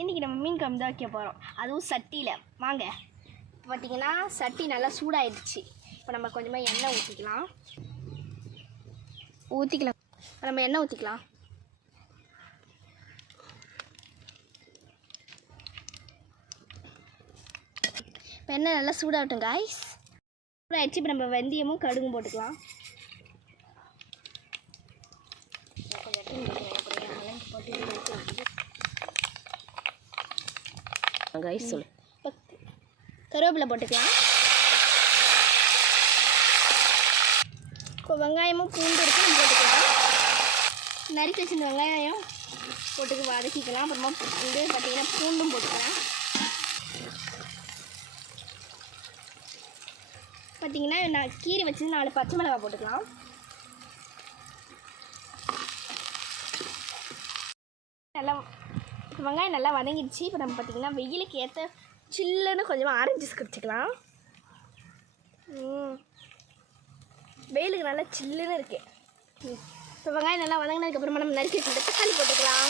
இன்றைக்கி நம்ம மீன் குழம்பு தான் வைக்க போகிறோம், அதுவும் சட்டியில். வாங்க. இப்போ பார்த்திங்கன்னா சட்டி நல்லா சூடாகிடுச்சு. இப்போ நம்ம கொஞ்சமாக எண்ணெய் ஊற்றிக்கலாம். நம்ம எண்ணெய் ஊற்றிக்கலாம். இப்போ எண்ணெய் நல்லா சூடாகட்டும் காய்ஸ். சூடாகிடுச்சு. இப்போ நம்ம வெந்தயமும் கடுகும் போட்டுக்கலாம். காய்ஸ் சொல்லு. கருவேப்பிலை போட்டுக்கலாம். இப்போ வெங்காயமும் பூண்டு இருக்கு போட்டுக்கலாம். நறுக்கி வச்சிருந்த வெங்காயம் போட்டு வதக்கிக்கலாம். அப்புறமா வந்து பார்த்திங்கன்னா பூண்டும் போட்டுக்கலாம். பார்த்திங்கன்னா நான் கீரை வச்சு 4 பச்சை மிளகாய் போட்டுக்கலாம். நல்லா வெங்காயம் நல்லா வதங்கிடுச்சு. இப்போ நம்ம பார்த்திங்கன்னா வெயிலுக்கு ஏற்ற சில்லுன்னு கொஞ்சமாக ஆரஞ்சு ஜூஸ் குடிச்சிக்கலாம். வெயிலுக்கு நல்லா சில்லுன்னு இருக்குது. இப்போ வெங்காயம் நல்லா வதங்கினதுக்கப்புறமா நம்ம நறுக்கி வச்சுட்டு தக்காளி போட்டுக்கலாம்.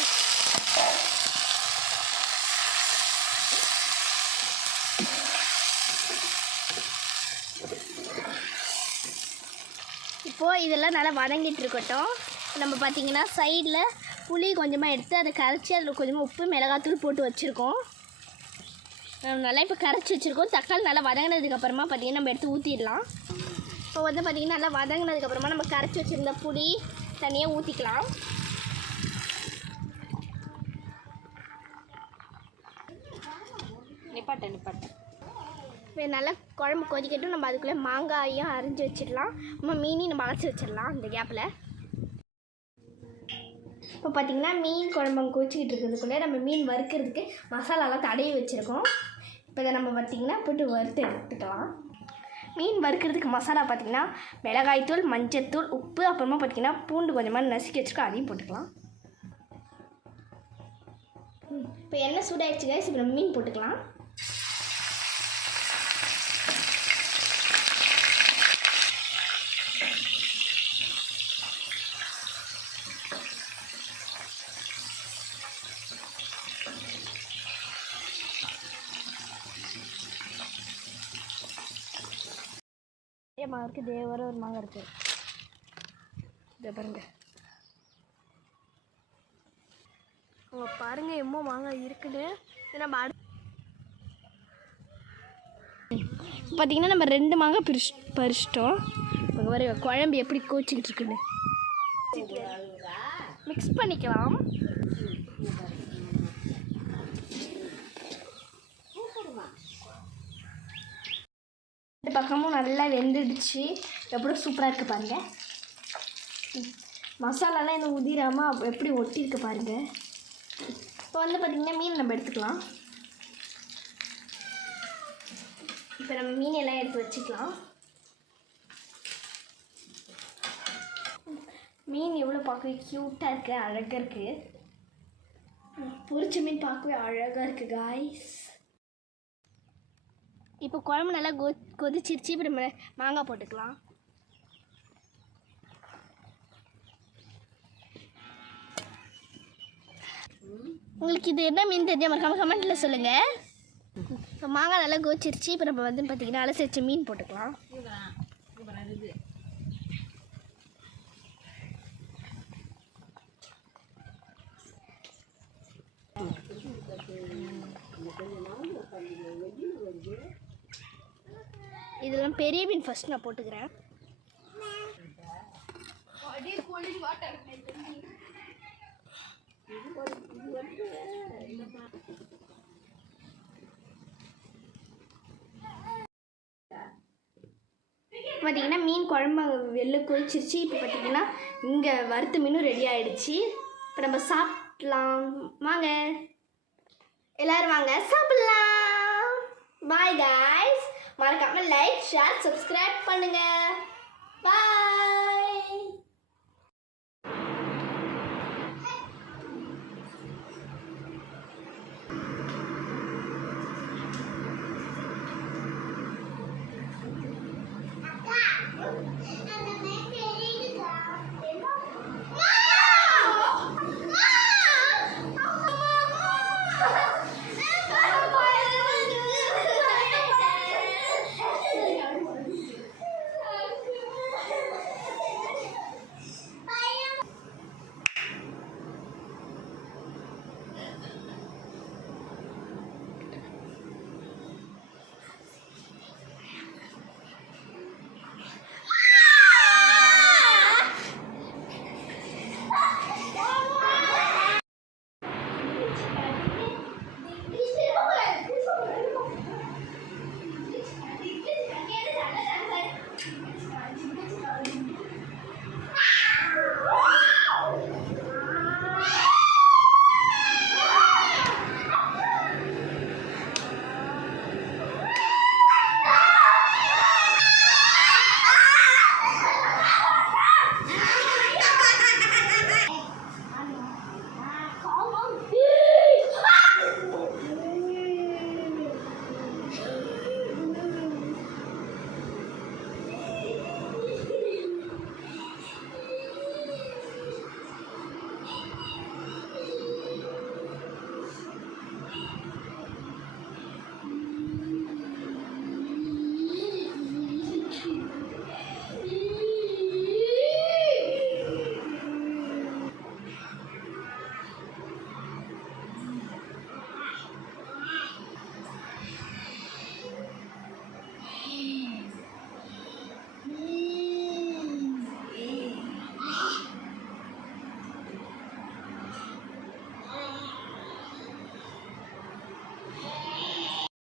இப்போது இதெல்லாம் நல்லா வதங்கிட்டு இருக்கட்டும். நம்ம பார்த்திங்கன்னா சைடில் புளி கொஞ்சமாக எடுத்து அதை கரைச்சி அதில் கொஞ்சமாக உப்பு மிளகாத்தூள் போட்டு வச்சுருக்கோம். நல்லா இப்போ கரைச்சி வச்சுருக்கோம். தக்காளி நல்லா வதங்கினதுக்கப்புறமா பார்த்திங்கன்னா நம்ம எடுத்து ஊற்றிடலாம். இப்போ வந்து பார்த்திங்கன்னா நல்லா வதங்கினதுக்கப்புறமா நம்ம கரைச்சி வச்சுருந்த புளி தனியாக ஊற்றிக்கலாம். நிப்பாட்டேன். இப்போ நல்லா குழம்பு கொதிக்கட்டும். நம்ம அதுக்குள்ளே மாங்காயும் அரிஞ்சு வச்சிடலாம். நம்ம மீனையும் நம்ம அரைச்சி வச்சிடலாம் இந்த கேப்பில். இப்போ பார்த்திங்கன்னா மீன் குழம்பு கொதிச்சிக்கிட்டு இருக்கிறதுக்குள்ளே நம்ம மீன் வறுக்கிறதுக்கு மசாலாலாம் தடவி வச்சுருக்கோம். இப்போ இதை நம்ம பார்த்திங்கன்னா போட்டு வறுத்து எடுத்துக்கலாம். மீன் வறுக்கிறதுக்கு மசாலா பார்த்திங்கன்னா மிளகாய்த்தூள், மஞ்சத்தூள், உப்பு, அப்புறமா பார்த்திங்கன்னா பூண்டு கொஞ்சமாக நசுக்கி வச்சுருக்கோம், அதையும் போட்டுக்கலாம். இப்போ எண்ணெய் சூடாகிடுச்சு கைஸ். இப்போ நம்ம மீன் போட்டுக்கலாம். மாங்காய் இருக்குது, தேவர ஒரு மாங்காய் இருக்குது. இதை பாருங்கள். பாருங்கள் எம்மோ மாங்காய் இருக்குன்னு. நம்ம பார்த்திங்கன்னா நம்ம 2 மாங்காய் பறிச்சிட்டோம். இப்போ வர குழம்பு எப்படி கோச்சிக்கிட்டு இருக்குன்னு மிக்ஸ் பண்ணிக்கலாம். இந்த பக்கமும் நல்லா வெந்துடுச்சு. எப்படி சூப்பராக இருக்குது பாருங்கள். மசாலாலாம் இன்னும் உதிராமல் எப்படி ஒட்டியிருக்கு பாருங்கள். இப்போ வந்து பார்த்திங்கன்னா மீன் நம்ம எடுத்துக்கலாம். இப்போ நம்ம மீன் எல்லாம் எடுத்து வச்சுக்கலாம். மீன் எவ்வளோ பார்க்கவே க்யூட்டாக இருக்குது, அழகாக இருக்குது. பொரிச்ச மீன் பார்க்கவே அழகாக இருக்குது காய்ஸ். இப்போ குழம்பு நல்லா கொதிச்சிருச்சு. இப்போ நம்ம மாங்காய் போட்டுக்கலாம். உங்களுக்கு இது என்ன மீன் தெரிஞ்ச மறக்காம கமெண்ட்டில் சொல்லுங்கள். இப்போ மாங்காய் நல்லா கொதிச்சிருச்சு. இப்போ நம்ம வந்து பார்த்திங்கன்னா அலசி வச்ச மீன் போட்டுக்கலாம். இதெல்லாம் பெரிய மீன் ஃபர்ஸ்ட் நான் போட்டுக்கிறேன். பார்த்திங்கன்னா மீன் குழம்பு வெளில கொதிச்சிருச்சு. இப்போ பார்த்திங்கன்னா இங்கே வறுத்த மீனும் ரெடி ஆகிடுச்சு. இப்போ நம்ம சாப்பிட்லாம். வாங்க எல்லோரும் வாங்க சாப்பிட்லாம். Bye guys. மறக்காமல் லைக், ஷேர், சப்ஸ்கிரைப் பண்ணுங்கள்.